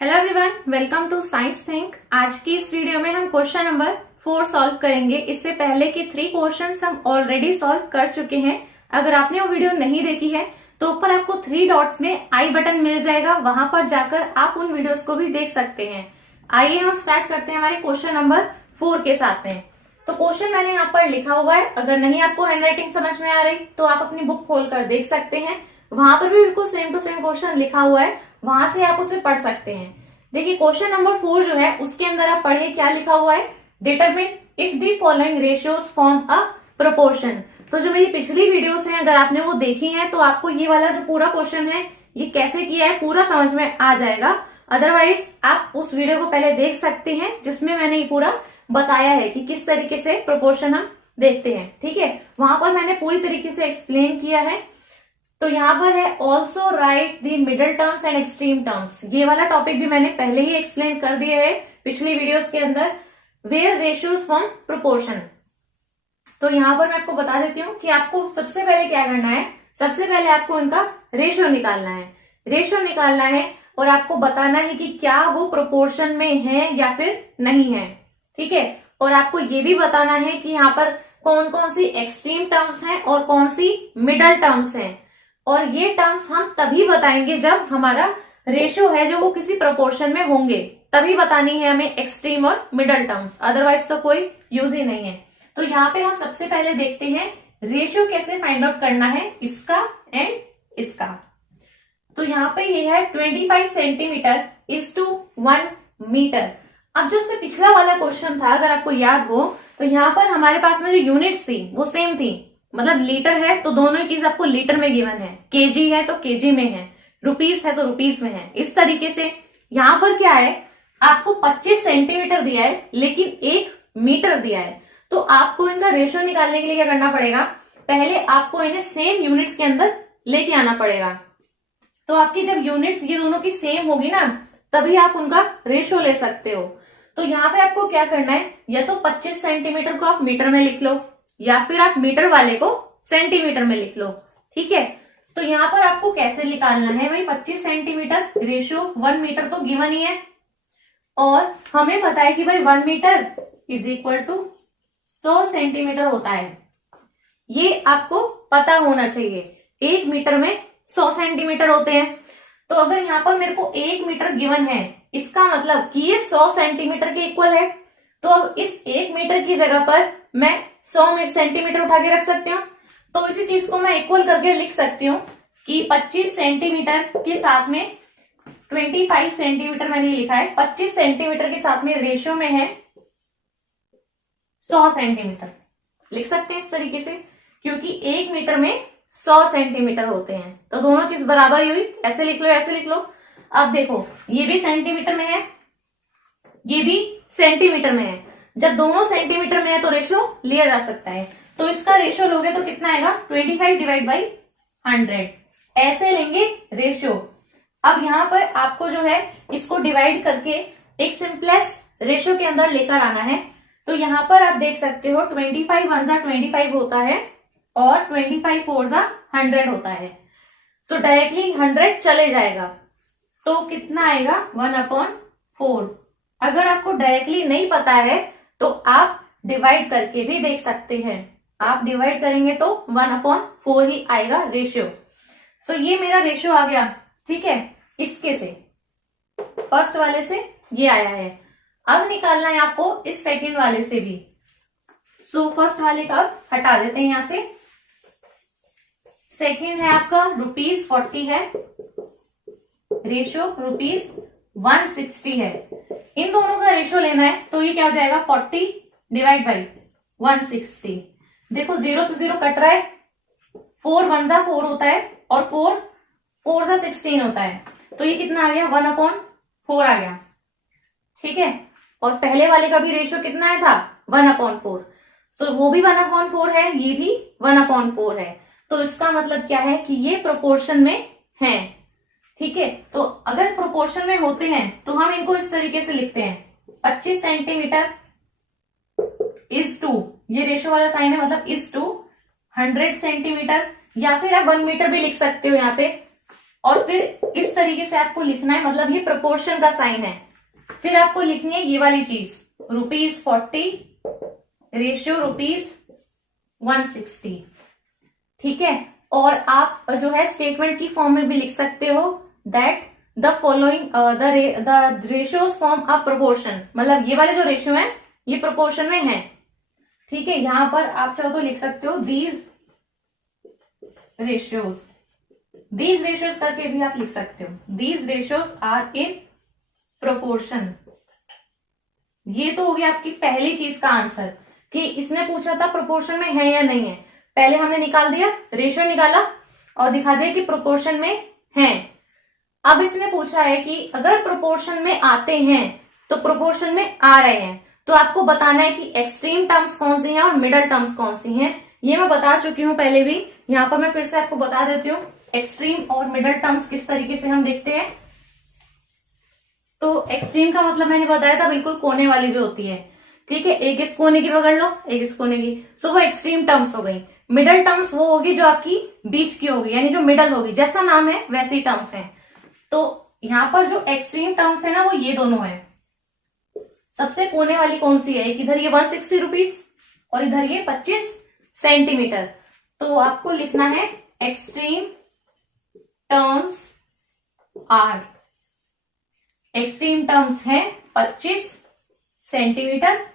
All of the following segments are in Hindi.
Hello everyone, welcome to science think. आज की इस वीडियो में हम क्वेश्चन नंबर 4 सॉल्व करेंगे। इससे पहले के 3 क्वेश्चंस हम ऑलरेडी सॉल्व कर चुके हैं। अगर आपने वो वीडियो नहीं देखी है तो ऊपर आपको 3 डॉट्स में आई बटन मिल जाएगा, वहां पर जाकर आप उन वीडियोस को भी देख सकते हैं। आइए हम स्टार्ट करते हैं हमारे क्वेश्चन नंबर 4 के साथ में। तो क्वेश्चन मैंने यहाँ पर लिखा हुआ है। अगर नहीं आपको हैंडराइटिंग समझ में आ रही तो आप अपनी बुक खोल कर देख सकते हैं, वहां पर भी बिल्कुल सेम टू सेम क्वेश्चन लिखा हुआ है, वहां से आप उसे पढ़ सकते हैं। देखिए क्वेश्चन नंबर 4 जो है उसके अंदर आप पढ़े क्या लिखा हुआ है, determine if the following ratios form a proportion. तो जो मेरी पिछली वीडियोस हैं अगर आपने वो देखी हैं तो आपको ये वाला जो पूरा क्वेश्चन है ये कैसे किया है पूरा समझ में आ जाएगा। अदरवाइज आप उस वीडियो को पहले देख सकते हैं जिसमें मैंने ये पूरा बताया है कि किस तरीके से प्रोपोर्शन हम देखते हैं। ठीक है, वहां पर मैंने पूरी तरीके से एक्सप्लेन किया है। तो यहाँ पर है also right the middle terms and extreme terms. ये वाला टॉपिक भी मैंने पहले ही एक्सप्लेन कर दिया है पिछली वीडियोस के अंदर। Where ratios form proportion. तो यहाँ पर मैं आपको बता देती हूँ कि आपको सबसे पहले क्या करना है। सबसे पहले आपको इनका रेशियो निकालना है। रेशियो निकालना है और आपको बताना है कि क्या वो प्रोपोर्शन में है या फिर नहीं है। ठीक है, और आपको ये भी बताना है कि यहाँ पर कौन कौन सी एक्सट्रीम टर्म्स हैं और कौन सी मिडल टर्म्स हैं। और ये टर्म्स हम तभी बताएंगे जब हमारा रेशियो है जो वो किसी प्रोपोर्शन में होंगे, तभी बतानी है हमें एक्सट्रीम और मिडल टर्म्स, अदरवाइज तो कोई यूज ही नहीं है। तो यहाँ पे हम सबसे पहले देखते हैं रेशियो कैसे फाइंड आउट करना है इसका एंड इसका। तो यहाँ पे ये है 25 सेंटीमीटर इज टू 1 मीटर। अब जो इससे पिछला वाला क्वेश्चन था अगर आपको याद हो तो यहाँ पर हमारे पास में जो यूनिट्स थी वो सेम थी, मतलब लीटर है तो दोनों ही चीज आपको लीटर में गिवन है, केजी है तो केजी में है, रुपीस है तो रुपीस में है। इस तरीके से यहाँ पर क्या है, आपको 25 सेंटीमीटर दिया है लेकिन 1 मीटर दिया है। तो आपको इनका रेशियो निकालने के लिए क्या करना पड़ेगा, पहले आपको इन्हें सेम यूनिट्स के अंदर लेके आना पड़ेगा। तो आपकी जब यूनिट्स ये दोनों की सेम होगी ना तभी आप उनका रेशियो ले सकते हो। तो यहाँ पे आपको क्या करना है, या तो 25 सेंटीमीटर को आप मीटर में लिख लो या फिर आप मीटर वाले को सेंटीमीटर में लिख लो। ठीक है, तो यहाँ पर आपको कैसे निकालना है भाई, 25 सेंटीमीटर रेशियो 1 मीटर तो गिवन ही है और हमें पता है कि भाई 1 metre is equal to 100 centimetre होता है। ये आपको पता होना चाहिए, 1 मीटर में 100 सेंटीमीटर होते हैं। तो अगर यहाँ पर मेरे को 1 मीटर गिवन है इसका मतलब कि ये 100 सेंटीमीटर के इक्वल है। तो अब इस 1 मीटर की जगह पर मैं 100 सेंटीमीटर उठा के रख सकती हूँ। तो इसी चीज को मैं इक्वल करके लिख सकती हूँ कि 25 सेंटीमीटर के साथ में 25 सेंटीमीटर मैंने लिखा है, 25 सेंटीमीटर के साथ में रेशियो में है 100 सेंटीमीटर लिख सकते हैं इस तरीके से, क्योंकि 1 मीटर में 100 सेंटीमीटर होते हैं। तो दोनों चीज बराबर ही हुई, ऐसे लिख लो ऐसे लिख लो। अब देखो ये भी सेंटीमीटर में है ये भी सेंटीमीटर में है, जब दोनों सेंटीमीटर में है तो रेशियो लिया जा सकता है। तो इसका रेशियो लोगे तो कितना आएगा, 25 डिवाइड बाई 100 ऐसे लेंगे रेशियो। अब यहाँ पर आपको जो है इसको डिवाइड करके एक सिंपलेस्ट रेशियो के अंदर लेकर आना है। तो यहाँ पर आप देख सकते हो 25 1 जा 25 होता है और 25 4 जा 100 होता है। सो डायरेक्टली 100 चले जाएगा तो कितना आएगा 1/4। अगर आपको डायरेक्टली नहीं पता है तो आप डिवाइड करके भी देख सकते हैं। आप डिवाइड करेंगे तो 1/4 ही आएगा रेशियो। सो ये मेरा रेशियो आ गया। ठीक है, इसके से फर्स्ट वाले से ये आया है। अब निकालना है आपको इस सेकंड वाले से भी। सो फर्स्ट वाले का हटा देते हैं यहां से। सेकंड है आपका ₹40 है, रेशियो ₹160 है। इन दोनों का रेशियो लेना है तो ये क्या हो जाएगा 40 डिवाइड बाई 160। देखो 0 से 0 कट रहा है, 4 1 जा 4 होता है और 4 4 जा 16 होता है। तो ये कितना आ गया 1/4 आ गया। ठीक है, और पहले वाले का भी रेशियो कितना आया था 1/4। सो वो भी 1/4 है, ये भी 1/4 है। तो इसका मतलब क्या है कि ये प्रोपोर्शन में है। ठीक है, तो अगर प्रोपोर्शन में होते हैं तो हम इनको इस तरीके से लिखते हैं 25 सेंटीमीटर इज टू, ये रेशियो वाला साइन है मतलब इज टू 100 सेंटीमीटर, या फिर आप 1 मीटर भी लिख सकते हो यहाँ पे और फिर इस तरीके से आपको लिखना है, मतलब ये प्रोपोर्शन का साइन है। फिर आपको लिखनी है ये वाली चीज, ₹40 रेशियो ₹160, ठीक है। और आप जो है स्टेटमेंट की फॉर्म में भी लिख सकते हो that the following the ratios form a proportion, मतलब ये वाले जो रेशियो है ये प्रोपोर्शन में है, ठीक है। यहां पर आप चाहो तो लिख सकते हो दीज रेशियोज करके भी आप लिख सकते हो, these ratios are in proportion. ये तो हो गया आपकी पहली चीज का आंसर कि इसने पूछा था प्रोपोर्शन में है या नहीं है। पहले हमने निकाल दिया, रेशियो निकाला और दिखा दिया कि प्रोपोर्शन में है। अब इसने पूछा है कि अगर प्रोपोर्शन में आते हैं तो प्रोपोर्शन में आ रहे हैं, तो आपको बताना है कि एक्सट्रीम टर्म्स कौन सी हैं और मिडल टर्म्स कौन सी हैं। ये मैं बता चुकी हूं पहले भी, यहां पर मैं फिर से आपको बता देती हूँ एक्सट्रीम और मिडल टर्म्स किस तरीके से हम देखते हैं। तो एक्सट्रीम का मतलब मैंने बताया था बिल्कुल कोने वाली जो होती है, ठीक है, एक इस कोने की पकड़ लो, एक इस कोने की, सो वो एक्सट्रीम टर्म्स हो गई। मिडल टर्म्स वो होगी जो आपकी बीच की होगी, यानी जो मिडल होगी, जैसा नाम है वैसे ही टर्म्स हैं। तो यहां पर जो एक्सट्रीम टर्म्स है ना वो ये दोनों है। सबसे कोने वाली कौन सी है, इधर ये ₹160 और इधर ये 25 सेंटीमीटर। तो आपको लिखना है extreme terms are, extreme terms है 25 सेंटीमीटर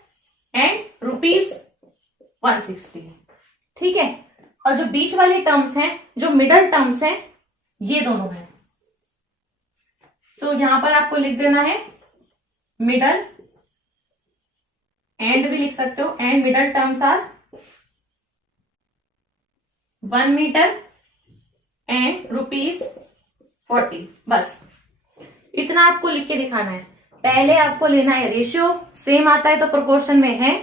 एंड ₹160, ठीक है। और जो बीच वाली टर्म्स हैं, जो मिडल टर्म्स हैं, ये दोनों हैं। सो यहां पर आपको लिख देना है मिडल, एंड भी लिख सकते हो, and middle terms are 1 metre and ₹40। बस इतना आपको लिख के दिखाना है। पहले आपको लेना है रेशियो, सेम आता है तो प्रोपोर्शन में है,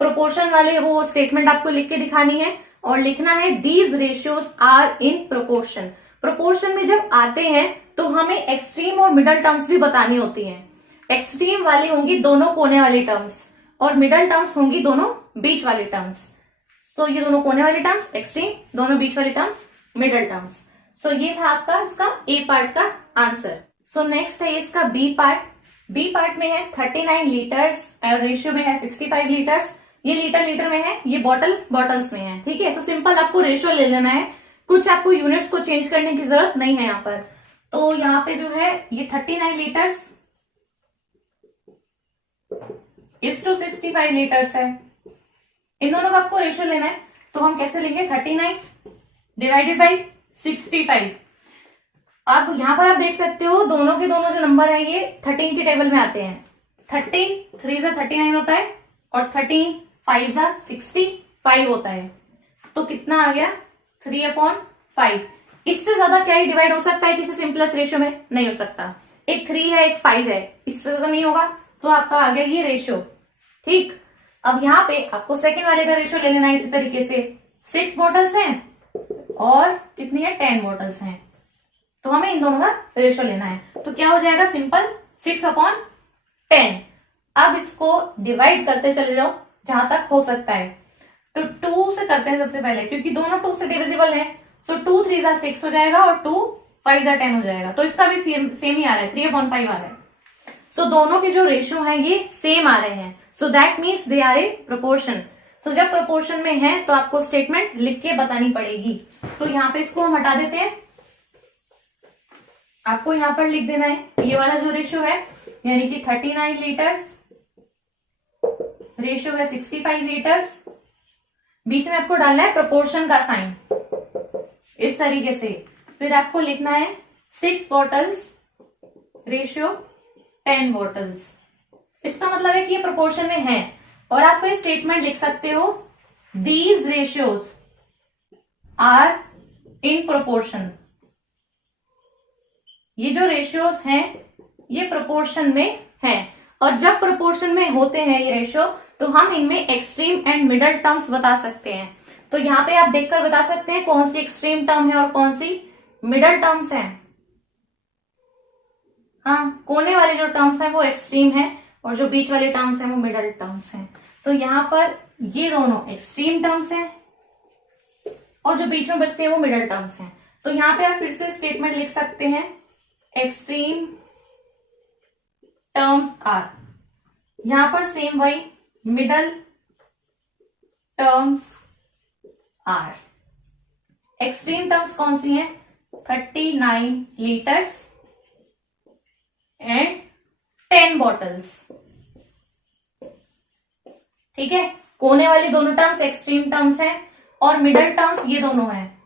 प्रोपोर्शन वाले वो स्टेटमेंट आपको लिख के दिखानी है और लिखना है these ratios are in proportion. Proportion में जब आते हैं तो हमें एक्सट्रीम और मिडल टर्म्स भी बतानी होती हैं। एक्सट्रीम वाली होंगी दोनों कोने वाली टर्म्स और मिडल टर्म्स होंगी दोनों बीच वाली टर्म्स। सो ये दोनों कोने वाली टर्म्स एक्सट्रीम, दोनों बीच वाली टर्म्स मिडल टर्म्स। सो ये था आपका इसका ए पार्ट का आंसर। सो नेक्स्ट है इसका बी पार्ट। बी पार्ट में है 39 लीटर्स और रेशियो में है 65 लीटर्स। ये लीटर में है, ये बॉटल्स में है, ठीक है। तो सिंपल आपको रेशियो ले लेना है, कुछ आपको यूनिट्स को चेंज करने की जरूरत नहीं है यहाँ पर। तो यहाँ पे जो है ये 39 लीटर्स इस टू 65 लीटर्स है, इन दोनों का आपको रेशियो लेना है। तो हम कैसे लेंगे, 39 डिवाइडेड बाई 65। अब यहां पर आप देख सकते हो दोनों के दोनों जो नंबर है ये 13 की टेबल में आते हैं। 13 3 जा 39 होता है और 13 5 जा 65 होता है। तो कितना आ गया 3/5। इससे ज्यादा क्या ही डिवाइड हो सकता है किसी सिंपलेस्ट रेशियो में, नहीं हो सकता। एक 3 है एक 5 है, इससे ज्यादा नहीं होगा। तो आपका आ गया ये रेशियो, ठीक। अब यहाँ पे आपको सेकंड वाले का रेशियो ले लेना है इसी तरीके से। 6 बॉटल्स हैं और कितनी है 10 बॉटल्स हैं, तो हमें इन दोनों का रेशियो लेना है। तो क्या हो जाएगा सिंपल 6/10। अब इसको डिवाइड करते चले जाओ जहां तक हो सकता है। तो 2 से करते हैं सबसे पहले, क्योंकि दोनों 2 से डिविजिबल है। सो 2 3 जा 6 हो जाएगा और 2 5 जा 10 हो जाएगा। तो इसका भी सेम ही आ रहा है, 3/5 आ रहा है। सो दोनों के जो रेशियो है ये सेम आ रहे हैं। So that means they are in proportion. तो जब प्रोपोर्शन में है तो आपको स्टेटमेंट लिख के बतानी पड़ेगी। तो यहाँ पे इसको हम हटा देते हैं। आपको यहां पर लिख देना है ये वाला जो रेशियो है, यानी कि 39 लीटर्स, रेशियो है 65 लीटर्स, बीच में आपको डालना है प्रोपोर्शन का साइन इस तरीके से। फिर आपको लिखना है 6 बॉटल्स, रेशियो 10 बॉटल्स। इसका मतलब है कि ये प्रोपोर्शन में है। और आप कोई स्टेटमेंट लिख सकते हो these ratios are in proportion. ये जो रेशियोज हैं ये प्रोपोर्शन में है, और जब प्रोपोर्शन में होते हैं ये रेशियो तो हम इनमें एक्सट्रीम एंड मिडल टर्म्स बता सकते हैं। तो यहाँ पे आप देखकर बता सकते हैं कौन सी एक्सट्रीम टर्म है और कौन सी मिडल टर्म्स हैं। हाँ, कोने वाले जो टर्म्स हैं वो एक्सट्रीम है और जो बीच वाले टर्म्स हैं वो मिडल टर्म्स हैं। तो यहाँ पर ये दोनों एक्सट्रीम टर्म्स हैं और जो बीच में बचते हैं वो मिडल टर्म्स हैं। तो यहाँ पे आप फिर से स्टेटमेंट लिख सकते हैं, एक्सट्रीम टर्म्स आर। यहां पर सेम वही, middle terms are. Extreme terms कौन सी हैं? 39 लीटर्स एंड 10 बॉटल्स। ठीक है, कोने वाली दोनों टर्म्स एक्सट्रीम टर्म्स हैं और मिडल टर्म्स ये दोनों हैं,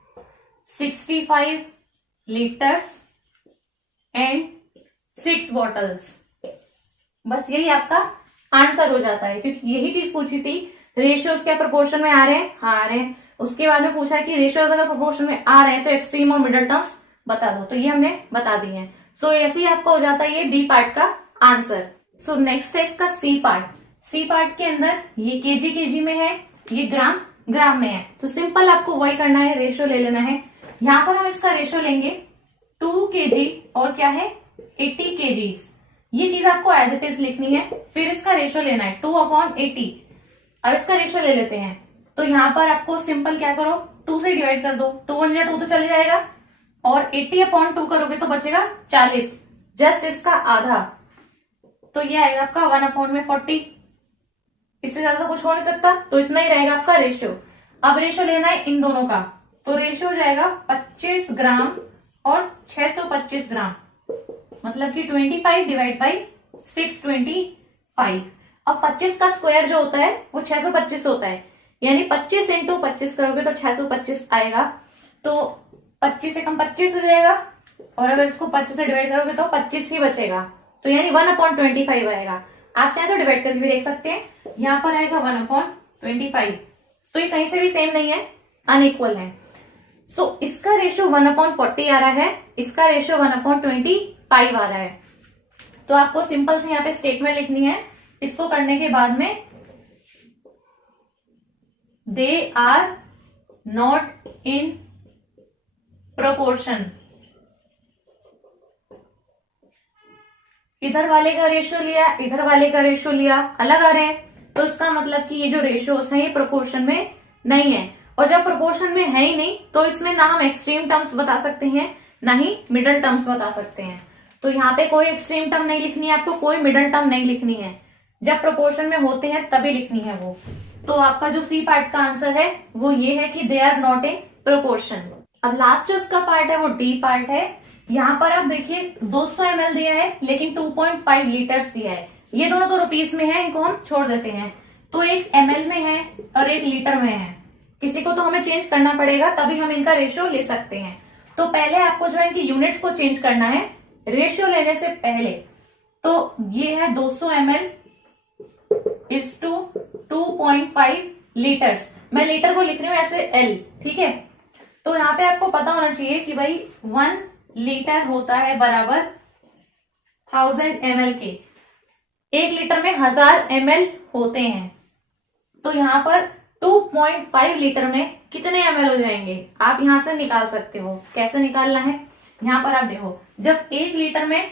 65 लीटर्स एंड 6 बॉटल्स। बस यही आपका आंसर हो जाता है, क्योंकि यही चीज पूछी थी, रेशियोज क्या प्रोपोर्शन में आ रहे हैं? हाँ आ रहे हैं। उसके बाद में पूछा है कि रेशियोज अगर प्रोपोर्शन में आ रहे हैं तो एक्सट्रीम और मिडल टर्म्स बता दो, तो ये हमने बता दी है। सो ऐसे ही आपका हो जाता है ये बी पार्ट का आंसर। सो नेक्स्ट है इसका सी पार्ट। सी पार्ट के अंदर ये केजी में है, ये ग्राम में है। तो सिंपल आपको वही करना है, रेशियो ले लेना है। यहां पर हम इसका रेशियो लेंगे 2 kg और क्या है 80 kgs। ये चीज आपको एज इट इज लिखनी है, फिर इसका रेशियो लेना है 2/80। अब इसका रेशियो ले लेते हैं, तो यहाँ पर आपको सिंपल क्या करो, 2 से डिवाइड कर दो, 2 1 2 तो चले जाएगा, और 80/2 करोगे तो बचेगा 40, जस्ट इसका आधा। तो ये आएगा आपका 1/40। इससे ज्यादा तो कुछ हो नहीं सकता, तो इतना ही रहेगा आपका रेशियो। अब रेशियो लेना है इन दोनों का, तो रेशियो हो जाएगा 25 ग्राम और 625 ग्राम, मतलब कि 25 डिवाइड बाई 625। अब 25 का स्क्वायर जो होता है वो 625 होता है, यानी 25 इंटू 25 करोगे तो 625 आएगा। तो 25 से कम 25 हो जाएगा, और अगर इसको 25 से डिवाइड करोगे तो 25 ही बचेगा, तो यानी 1/25 आएगा। आप चाहे तो डिवाइड करके भी देख सकते हैं, यहाँ पर आएगा 1/25। तो ये कहीं से भी सेम नहीं है, अनइक्वल है। सो इसका रेशियो 1/40 आ रहा है, इसका रेशियो 1/25 आ रहा है। तो आपको सिंपल से यहाँ पे स्टेटमेंट लिखनी है। इसको करने के बाद में they are not in proportion. इधर वाले का रेशियो लिया, इधर वाले का रेशियो लिया, अलग आ रहे हैं, तो इसका मतलब कि ये जो रेशियोस हैं ये प्रोपोर्शन में नहीं है। और जब प्रोपोर्शन में है ही नहीं, तो इसमें ना हम एक्सट्रीम टर्म्स बता सकते हैं, ना ही मिडल टर्म्स बता सकते हैं। तो यहाँ पे कोई एक्सट्रीम टर्म नहीं लिखनी है आपको, कोई मिडल टर्म नहीं लिखनी है, जब प्रोपोर्शन में होते हैं तभी लिखनी है वो। तो आपका जो सी पार्ट का आंसर है वो ये है कि they are not in proportion. अब लास्ट जो इसका पार्ट है वो डी पार्ट है। यहाँ पर आप देखिए 200 ml दिया है, लेकिन 2.5 लीटर्स दिया है। ये दोनों तो रुपीस में है, इनको हम छोड़ देते हैं। तो एक ml में है और एक लीटर में है, किसी को तो हमें चेंज करना पड़ेगा, तभी हम इनका रेशियो ले सकते हैं। तो पहले आपको जो है इनकी यूनिट्स को चेंज करना है रेशियो लेने से पहले। तो ये है 200 ml इज टू 2.5 लीटर्स। मैं लीटर को लिख रही हूँ ऐसे L, ठीक है। तो यहाँ पे आपको पता होना चाहिए कि भाई 1 लीटर होता है बराबर 1000 ml के। 1 लीटर में 1000 ml होते हैं, तो यहाँ पर 2.5 लीटर में कितने ml हो जाएंगे आप यहां से निकाल सकते हो। कैसे निकालना है, यहाँ पर आप देखो, जब 1 लीटर में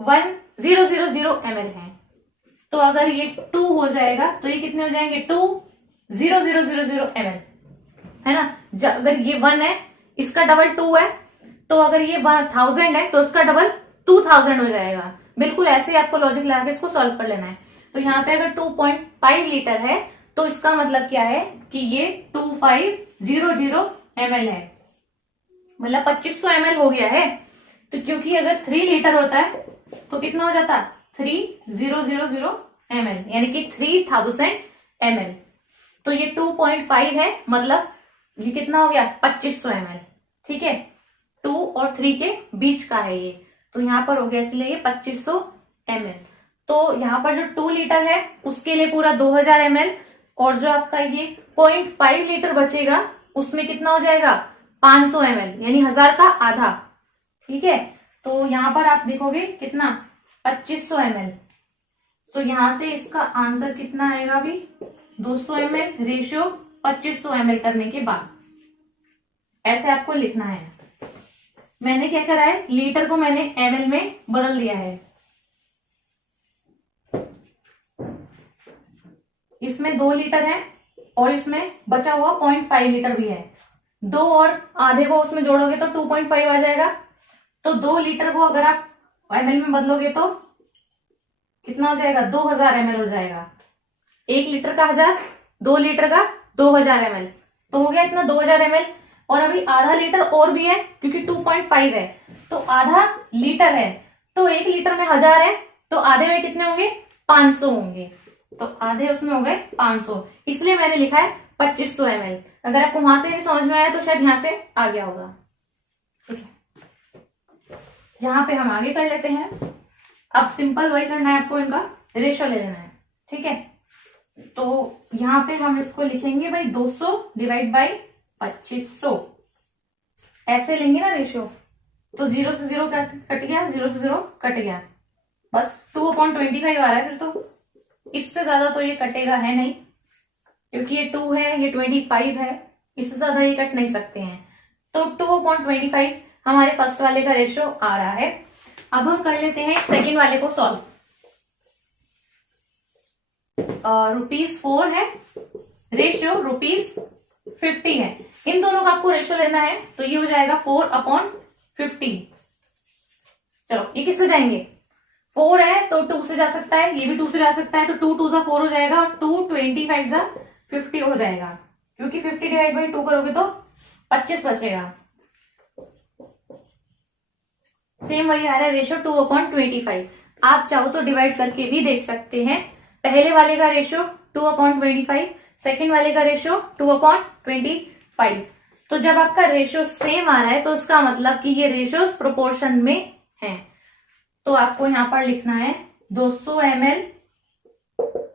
1000 ml है, तो अगर ये 2 हो जाएगा तो ये कितने हो जाएंगे 2000 ml, है ना। अगर ये 1 है, इसका डबल 2 है, तो अगर ये 1000 है तो इसका डबल 2000 हो जाएगा। बिल्कुल ऐसे ही आपको लॉजिक लगा के इसको सॉल्व कर लेना है। तो यहाँ पे अगर 2.5 लीटर है तो इसका मतलब क्या है कि ये 2500 ml है, मतलब 2500 ml हो गया है। तो क्योंकि अगर 3 लीटर होता है तो कितना हो जाता 3000 ml, यानी कि 3000 ml। तो ये 2.5 है, मतलब ये कितना हो गया 2500 ml, ठीक है। 2 और 3 के बीच का है ये, तो यहाँ पर हो गया इसलिए ये 2500 ml। तो यहाँ पर जो 2 लीटर है उसके लिए पूरा 2000 ml, और जो आपका ये 0.5 लीटर बचेगा उसमें कितना हो जाएगा 500 ml, यानी 1000 का आधा, ठीक है। तो यहाँ पर आप देखोगे कितना 2500 ml। तो यहां से इसका आंसर कितना आएगा अभी 200 ml रेशियो 2500 ml करने के बाद ऐसे आपको लिखना है। मैंने क्या करा है, लीटर को मैंने ml में बदल दिया है। इसमें 2 लीटर है और इसमें बचा हुआ 0.5 लीटर भी है, 2 और आधे को उसमें जोड़ोगे तो 2.5 आ जाएगा। तो 2 लीटर को अगर आप ml में बदलोगे तो कितना हो जाएगा, 2000 ml हो जाएगा। 1 लीटर का 1000, 2 लीटर का 2000 ml, तो हो गया इतना 2000 ml। और अभी आधा लीटर और भी है क्योंकि 2.5 है, तो आधा लीटर है, तो 1 लीटर में 1000 है, तो आधे में कितने होंगे, 500 होंगे। तो आधे उसमें हो गए 500, इसलिए मैंने लिखा है 2500 ml। अगर आपको वहां से नहीं समझ में आया तो शायद यहां से आ गया होगा। ठीक है, यहाँ पे हम आगे कर लेते हैं। अब सिंपल वही करना है आपको, इनका रेशो ले लेना है। ठीक है, तो यहाँ पे हम इसको लिखेंगे भाई 200 डिवाइड बाई 2500, ऐसे लेंगे ना रेशियो। तो 0 से 0 कट गया, 0 से 0 कट गया, बस 2/25 आ रहा है। फिर तो इससे ज्यादा तो ये कटेगा है नहीं, क्योंकि ये 2 है, ये 25 है, इससे ज्यादा ये कट नहीं सकते हैं। तो 2/25 हमारे फर्स्ट वाले का रेशियो आ रहा है। अब हम कर लेते हैं सेकेंड वाले को सॉल्व। ₹4 है, रेशियो ₹50 है। इन दोनों का आपको रेशियो लेना है, तो ये हो जाएगा 4/50। चलो ये किससे जाएंगे, 4 है तो 2 से जा सकता है, ये भी 2 से जा सकता है, तो 2 2 4 हो जाएगा, और 2 25 50 हो जाएगा, क्योंकि 50 डिवाइड बाई 2 करोगे तो 25 बचेगा। सेम वही आ रहा है रेशियो 2/25। आप चाहो तो डिवाइड करके भी देख सकते हैं। पहले वाले का रेशियो 2/25, सेकेंड वाले का रेशियो 2/25। तो जब आपका रेशियो सेम आ रहा है तो इसका मतलब कि ये रेशियोस प्रोपोर्शन में है। तो आपको यहां पर लिखना है 200 ml,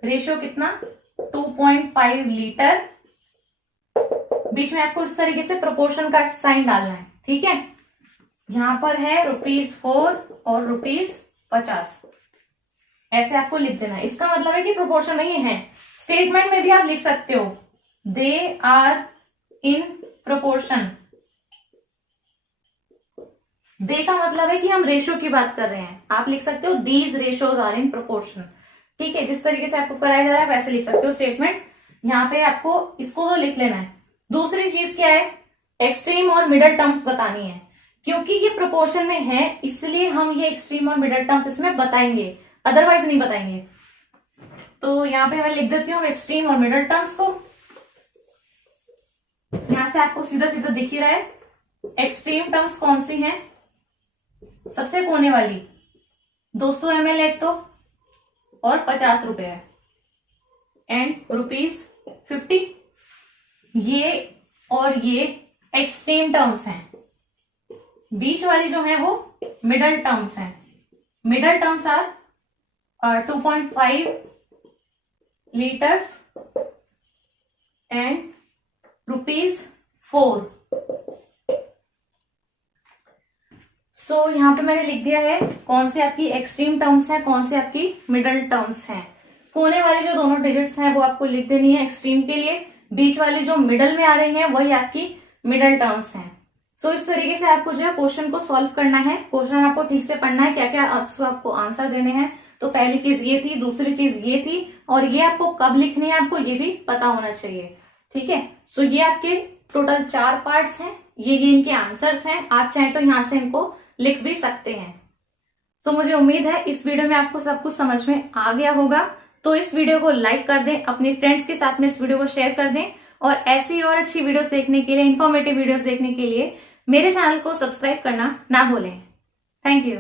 रेशियो कितना 2.5 लीटर। बीच में आपको इस तरीके से प्रोपोर्शन का साइन डालना है। ठीक है, यहां पर है ₹4 और ₹50, ऐसे आपको लिख देना है। इसका मतलब है कि प्रोपोर्शन में ये है। स्टेटमेंट में भी आप लिख सकते हो दे आर इन प्रोपोर्शन। दे का मतलब है कि हम रेशियो की बात कर रहे हैं, आप लिख सकते हो these ratios are in proportion. ठीक है, जिस तरीके से आपको कराया जा रहा है वैसे लिख सकते हो स्टेटमेंट। यहाँ पे आपको इसको तो लिख लेना है। दूसरी चीज क्या है, एक्सट्रीम और मिडल टर्म्स बतानी है। क्योंकि ये प्रोपोर्शन में है इसलिए हम ये एक्सट्रीम और मिडल टर्म्स इसमें बताएंगे, अदरवाइज नहीं बताएंगे। तो यहाँ पे मैं लिख देती हूँ एक्सट्रीम और मिडल टर्म्स को। यहां से आपको सीधा सीधा दिख ही रहा है। एक्सट्रीम टर्म्स कौन सी हैं, सबसे कोने वाली 200 ml एक तो, और 50 रुपए है, एंड ₹50। ये और ये एक्सट्रीम टर्म्स हैं। बीच वाली जो है वो मिडल टर्म्स हैं। Middle terms are 2.5 litres and ₹4। So यहाँ पे मैंने लिख दिया है कौन से आपकी एक्सट्रीम टर्म्स हैं, कौन से आपकी मिडल टर्म्स हैं। कोने वाली जो दोनों डिजिट्स हैं वो आपको लिख देनी है एक्सट्रीम के लिए, बीच वाली जो मिडल में आ रही हैं वही आपकी मिडल टर्म्स हैं। सो इस तरीके से आपको जो है क्वेश्चन को सॉल्व करना है। क्वेश्चन आपको ठीक से पढ़ना है, क्या क्या आपको आंसर देने हैं। तो पहली चीज ये थी, दूसरी चीज ये थी, और ये आपको कब लिखनी है आपको ये भी पता होना चाहिए। ठीक है, सो ये आपके टोटल 4 पार्ट्स हैं, ये इनके आंसर्स हैं। आप चाहें तो यहां से इनको लिख भी सकते हैं। सो मुझे उम्मीद है इस वीडियो में आपको सब कुछ समझ में आ गया होगा। तो इस वीडियो को लाइक कर दें, अपने फ्रेंड्स के साथ में इस वीडियो को शेयर कर दें, और ऐसी और अच्छी वीडियोस देखने के लिए, इंफॉर्मेटिव वीडियोस देखने के लिए मेरे चैनल को सब्सक्राइब करना ना भूलें। Thank you.